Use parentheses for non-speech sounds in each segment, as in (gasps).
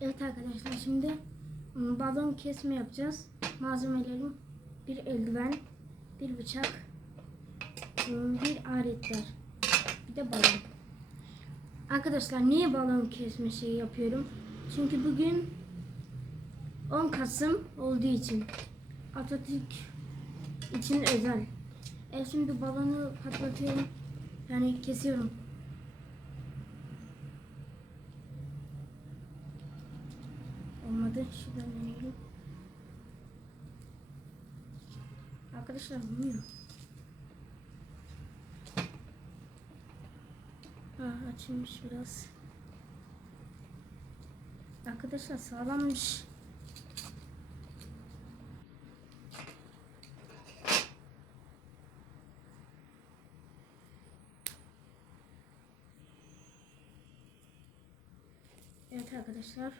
Evet arkadaşlar şimdi ım, balon kesme yapacağız. Malzemelerim bir eldiven, bir bıçak, ım, bir aletler, bir de balon. Arkadaşlar niye balon kesme şeyi yapıyorum? Çünkü bugün 10 Kasım olduğu için Atatürk için özel. E şimdi balonu patlatıyorum. Yani kesiyorum. Olmadı. Şuradan deneyelim. Arkadaşlar olmuyor. Ah, açılmış biraz. Arkadaşlar sağlammış. Evet arkadaşlar.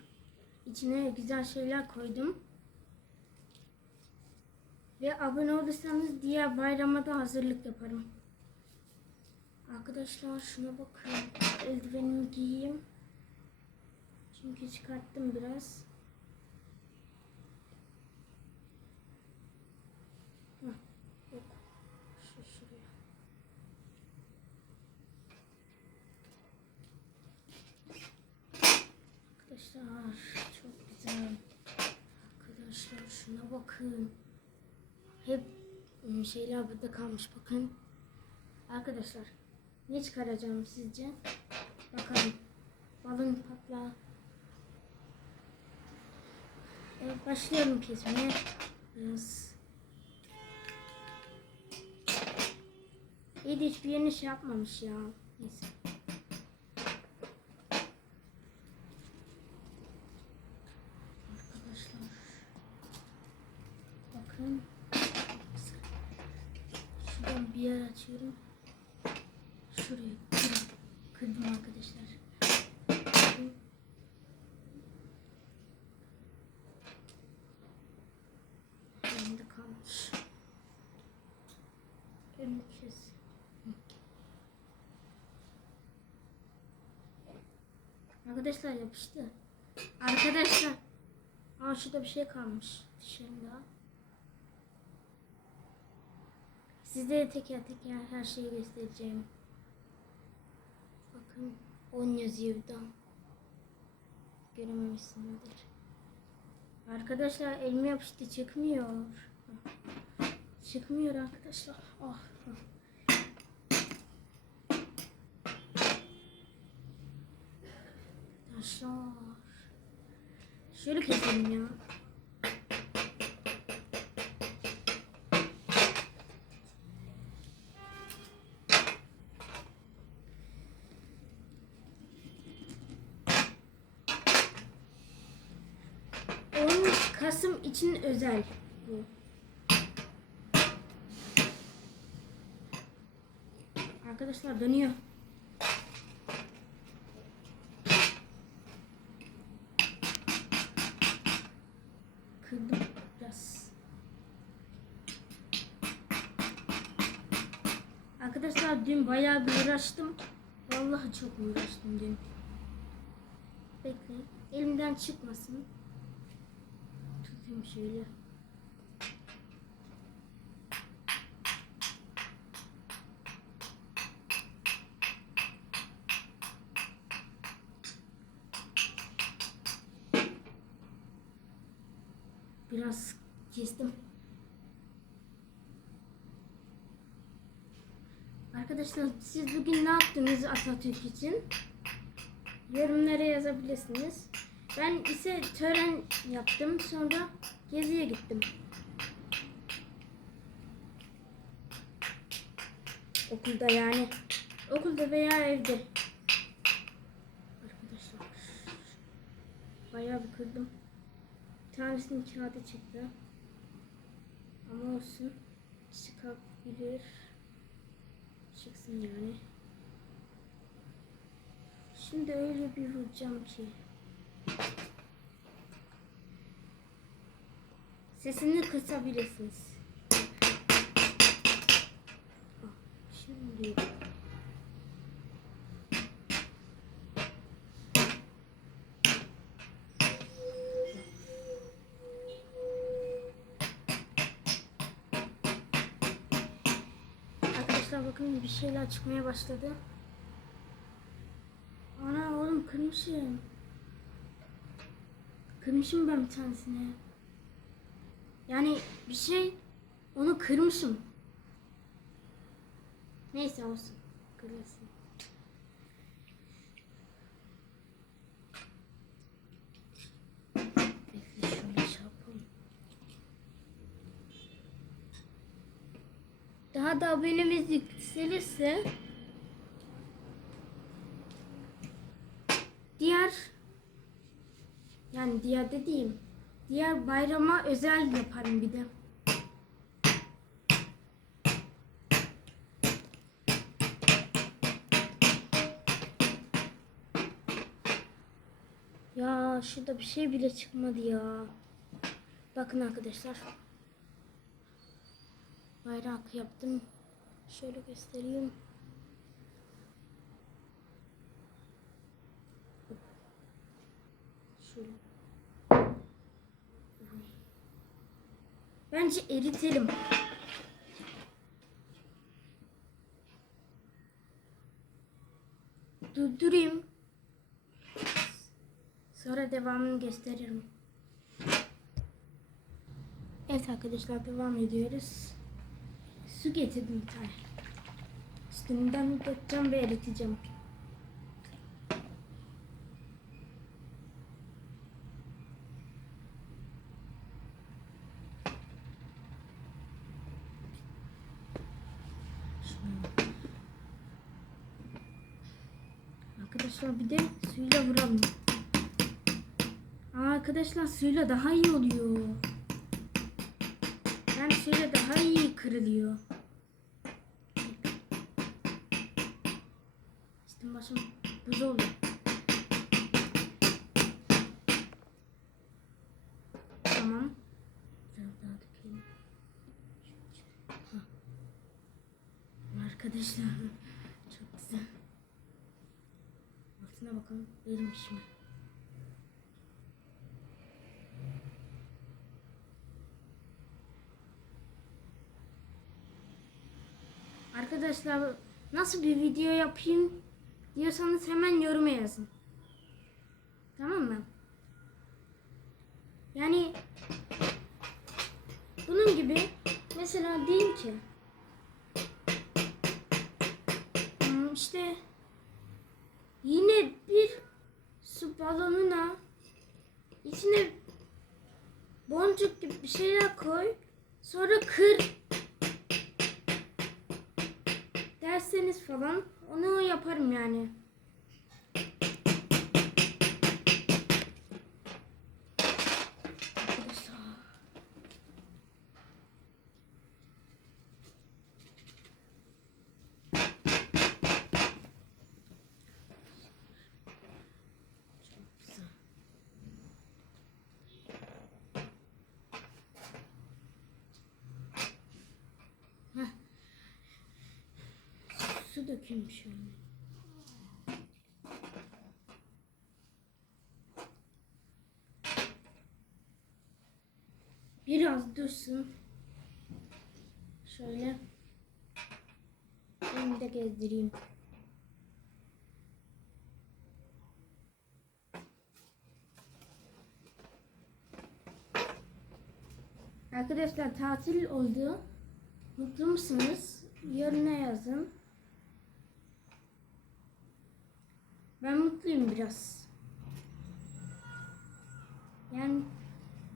İçine güzel şeyler koydum. Ve abone olursanız diğer bayrama da hazırlık yaparım. Arkadaşlar şuna bakın. Eldivenimi giyeyim. Çünkü çıkarttım biraz. Hah, yok. Şu şuraya. Arkadaşlar çok güzel. Arkadaşlar şuna bakın. Hep ım, şeyler burada kalmış bakın. Arkadaşlar ne çıkaracağım sizce? Bakalım. Balon patla. Evet başlıyorum kesmeye. Biraz. İyi de hiçbir yerini şey yapmamış ya. Neyse. Arkadaşlar. Bakın. Şuradan bir yer açıyorum. Şurayı kırdım, kırdım arkadaşlar. Kırdım. Elimde kalmış. Elimi kes. Hı. Arkadaşlar yapıştı. Arkadaşlar. Aa şurada bir şey kalmış. Dışarında. Size teker teker her şeyi göstereceğim. Bakın 10 yazıyor daha. Görememişsinizdir. Arkadaşlar elime yapıştı çıkmıyor. Çıkmıyor arkadaşlar. Ah. Arkadaşlar. Şöyle keselim ya. Kasım için özel bu. Arkadaşlar dönüyor. Dün bayağı bir uğraştım. Vallahi çok uğraştım dün. Bekleyin. Elimden çıkmasın. Tutayım şöyle. Biraz kestim. Arkadaşlar siz bugün ne yaptınız Atatürk için? Yorumlara yazabilirsiniz. Ben ise tören yaptım. Sonra geziye gittim. Okulda yani. Okulda veya evde. Arkadaşlar. Bayağı bir kırdım. Bir tanesinin kağıdı çıktı. Ama olsun. Çıkabilir. Çıksın yani. Şimdi öyle bir vuracağım ki. Sesini kısabilirsiniz. Ah, Şimdi Arkadaşlar bakın bir şeyler çıkmaya başladı. Ana oğlum kırmışım. Kırmışım ben bir tanesini. Yani bir şey onu kırmışım. Neyse olsun. Kırılsın. Daha da abonemiz yükselirse diğer yani diğer dediğim diğer bayrama özel yaparım bir de. Ya şurada bir şey bile çıkmadı ya. Bakın arkadaşlar. Bayrak yaptım. Şöyle göstereyim. Şöyle. Bence eritelim. Durdurayım. Sonra devamını gösteririm. Evet arkadaşlar devam ediyoruz. Su getirdim bir tane. Üstünden dökeceğim ve eriteceğim. Arkadaşlar bir de suyla vuralım. Arkadaşlar suyla daha iyi oluyor. Yani suyla daha iyi kırılıyor. Altına bakalım verilmiş mi? Arkadaşlar nasıl bir video yapayım diyorsanız hemen yoruma yazın. Boncuk gibi bir şeyler koy. Sonra kır. Derseniz falan. Onu yaparım yani. Arkadaşlar. Çok güzel. Heh. Dökeyim şöyle. Biraz dursun. Şöyle. Ben de gezdireyim. Arkadaşlar tatil oldu. Mutlu musunuz? Yoruna yazın. Ben mutluyum biraz. Yani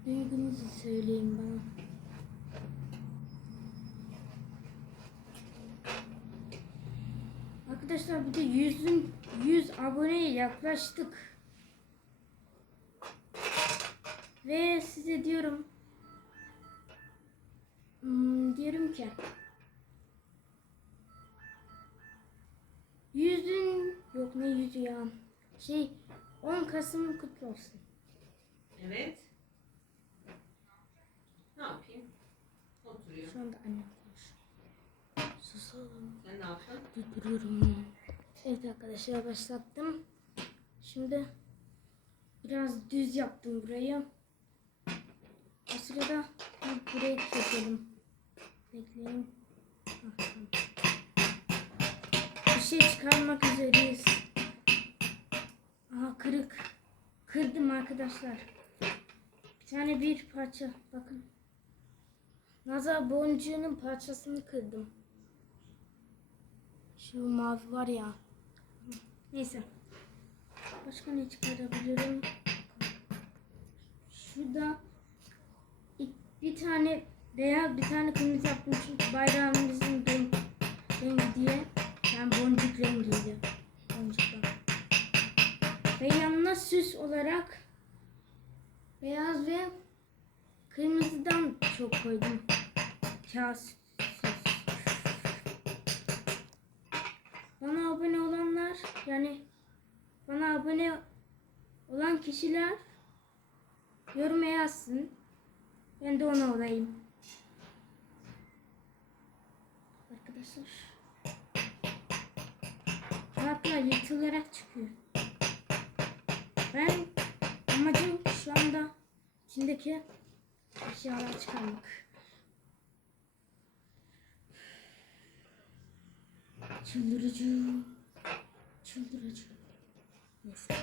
duygunuzu söyleyin bana. Arkadaşlar bir de yüzün 100 aboneye yaklaştık. Ve size diyorum hmm, diyorum ki yüzün yok ne yüzü ya şey 10 Kasım kutlu olsun. Evet. Ne yapayım? Oturuyor. Şu anda annem konuşuyor. Susalım. Sen ne yaptın? Durduruyorum. Evet arkadaşlar başlattım. Şimdi biraz düz yaptım burayı. O sırada bir burayı keselim. Bekleyin. Tamam. şey çıkarmak üzereyiz. Aha kırık. Kırdım arkadaşlar. Bir tane bir parça. Bakın. Nazar boncuğunun parçasını kırdım. Şu mavi var ya. Neyse. Başka ne çıkarabilirim? Şurada bir tane beyaz bir tane kırmızı yaptım çünkü bayrağımızın rengi diye. Yani boncuk rengiydi. Ve yanına süs olarak beyaz ve kırmızıdan çok koydum. Kağıt. Bana abone olanlar yani bana abone olan kişiler yoruma yazsın. Ben de ona olayım. Arkadaşlar. Kağıtlar yırtılarak çıkıyor. Ben amacım şu anda içindeki eşyalar çıkarmak. Çıldırıcı. Çıldırıcı. Neyse.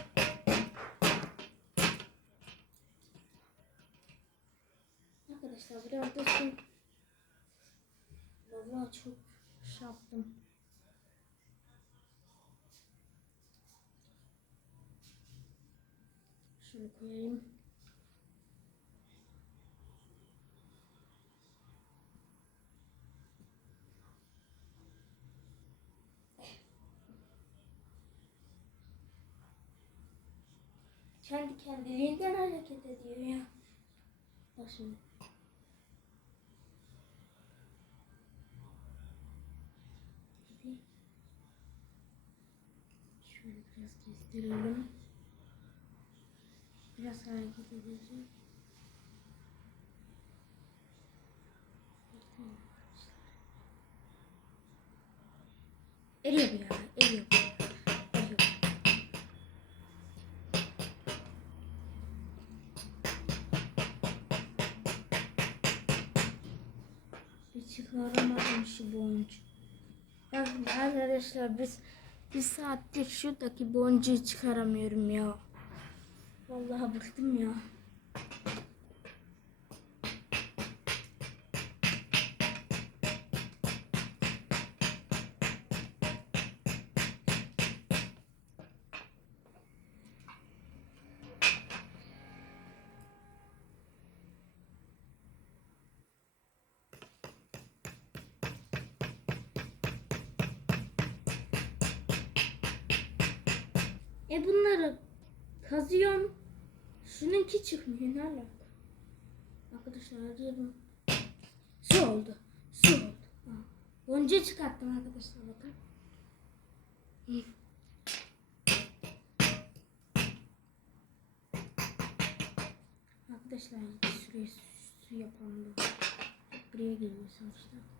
Arkadaşlar biraz da su. Vallahi çok şey yaptım. Şunu koyayım. Kendi kendiliğinden hareket ediyor ya. Bak şimdi. Şöyle biraz kestirelim. Biraz hareket edeceğim. Eriyor ya, eriyor. Eriyor. Çıkaramadım şu boncuğu. Bakın arkadaşlar biz bir saattir şuradaki boncuğu çıkaramıyorum ya. Vallahi bıktım ya. E bunları kazıyorum. Şununki çıkmıyor. Ne alaka? Arkadaşlar arıyorum. Su oldu. Su oldu. Ha. Boncuğu çıkarttım arkadaşlar bakın. Arkadaşlar şuraya su yapalım. Buraya geliyor sonuçta.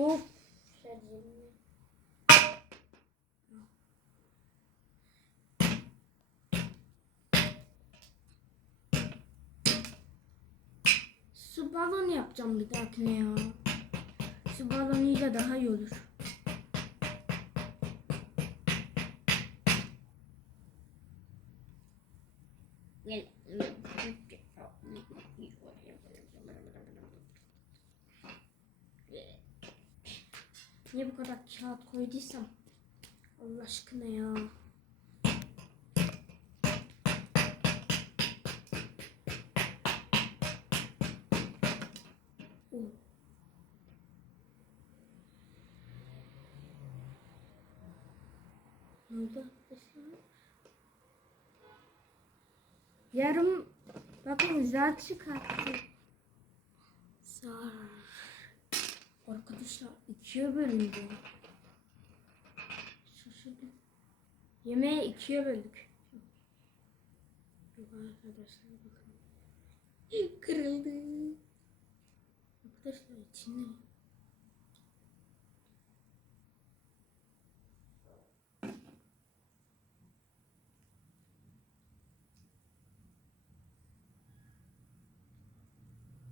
Of. Su balonu yapacağım bir dahakine ya. Su balonuyla daha iyi olur. Kağıt koyduysam? Allah aşkına ya. Oh. Ne oldu? Yarım bakın zar çıkarttı. Zar. Arkadaşlar ikiye bölündü. Şurada. Yemeği ikiye böldük. Yok arkadaşlar bakın. (gasps) Kırıldı. Arkadaşlar içinde.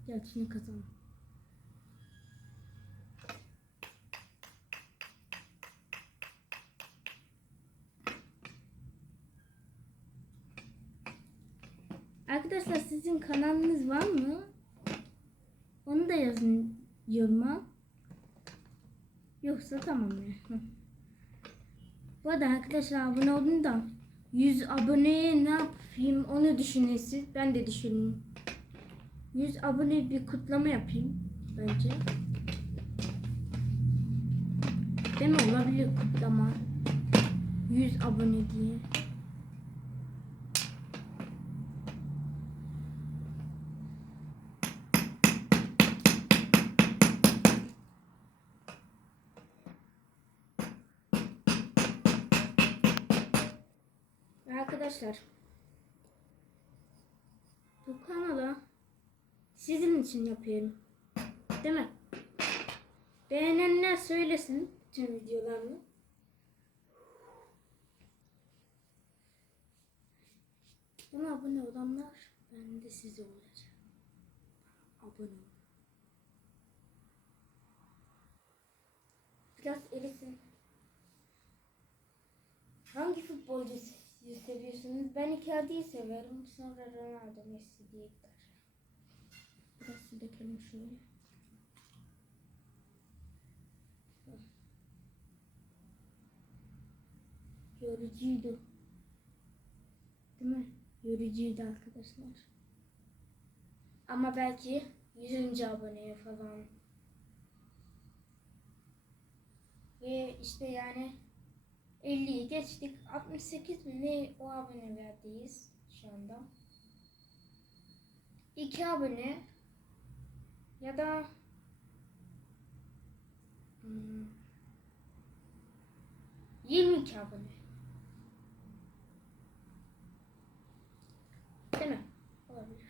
Gel şimdi kazanalım. Arkadaşlar kanalınız var mı? Onu da yazın yoruma. Yoksa tamam ya. Bu arada arkadaşlar abone olun da 100 aboneye ne yapayım onu düşünün siz. Ben de düşüneyim. 100 abone bir kutlama yapayım bence. Değil mi? Olabilir kutlama. 100 abone diye. Arkadaşlar bu kanala sizin için yapıyorum. Değil mi? Beğenenler söylesin bütün videolarımı. Bana abone olanlar ben de size olacağım. Abone olun. Biraz erisin. Hangi futbolcu seviyorsunuz? Ben Icardi'yi severim. Sonra Ronaldo, Messi diye gider. Biraz su dökelim şöyle. Yorucuydu. Değil mi? Yorucuydu arkadaşlar. Ama belki 100. aboneye falan. Ve işte yani 50'yi geçtik. 68 mi ne o abonelerdeyiz şu anda. 2 abone ya da hmm, 22 abone. Değil mi? Olabilir.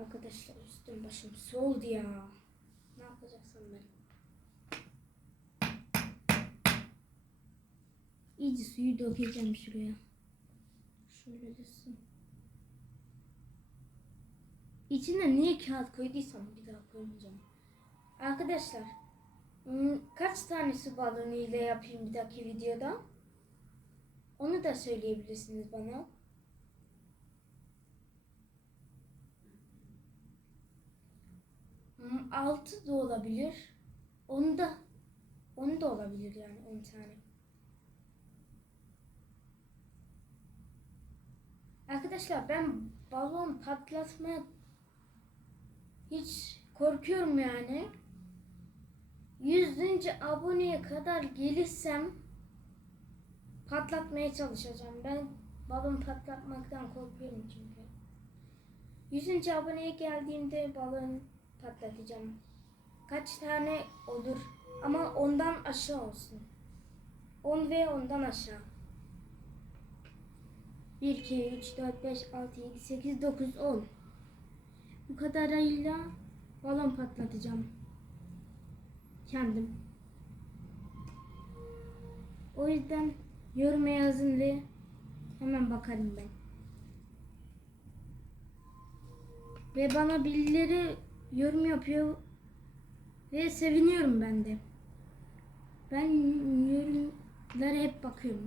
Arkadaşlar üstüm başım soğudu ya. Ne yapacaksam ben. İyice suyu dökeceğim şuraya. Şöyle dursun. İçine niye kağıt koyduysam bir daha koymayacağım. Arkadaşlar hmm, kaç tane su balonu ile yapayım bir dahaki videoda? Onu da söyleyebilirsiniz bana. Altı da olabilir. Onu da onu da olabilir yani 10 tane. Arkadaşlar ben balon patlatmaya hiç korkuyorum yani. Yüzüncü aboneye kadar gelirsem patlatmaya çalışacağım. Ben balon patlatmaktan korkuyorum çünkü. Yüzüncü aboneye geldiğimde balon patlatacağım. Kaç tane olur ama ondan aşağı olsun. 10 ve ondan aşağı. 1, 2, 3, 4, 5, 6, 7, 8, 9, 10. Bu kadarıyla balon patlatacağım. Kendim. O yüzden yoruma yazın ve hemen bakarım ben. Ve bana birileri yorum yapıyor ve seviniyorum ben de. Ben yorumlara hep bakıyorum.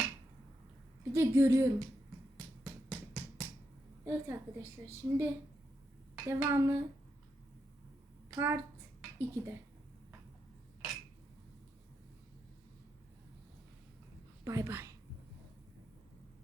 Bir de görüyorum. Evet arkadaşlar şimdi devamı part 2'de. Bay bay.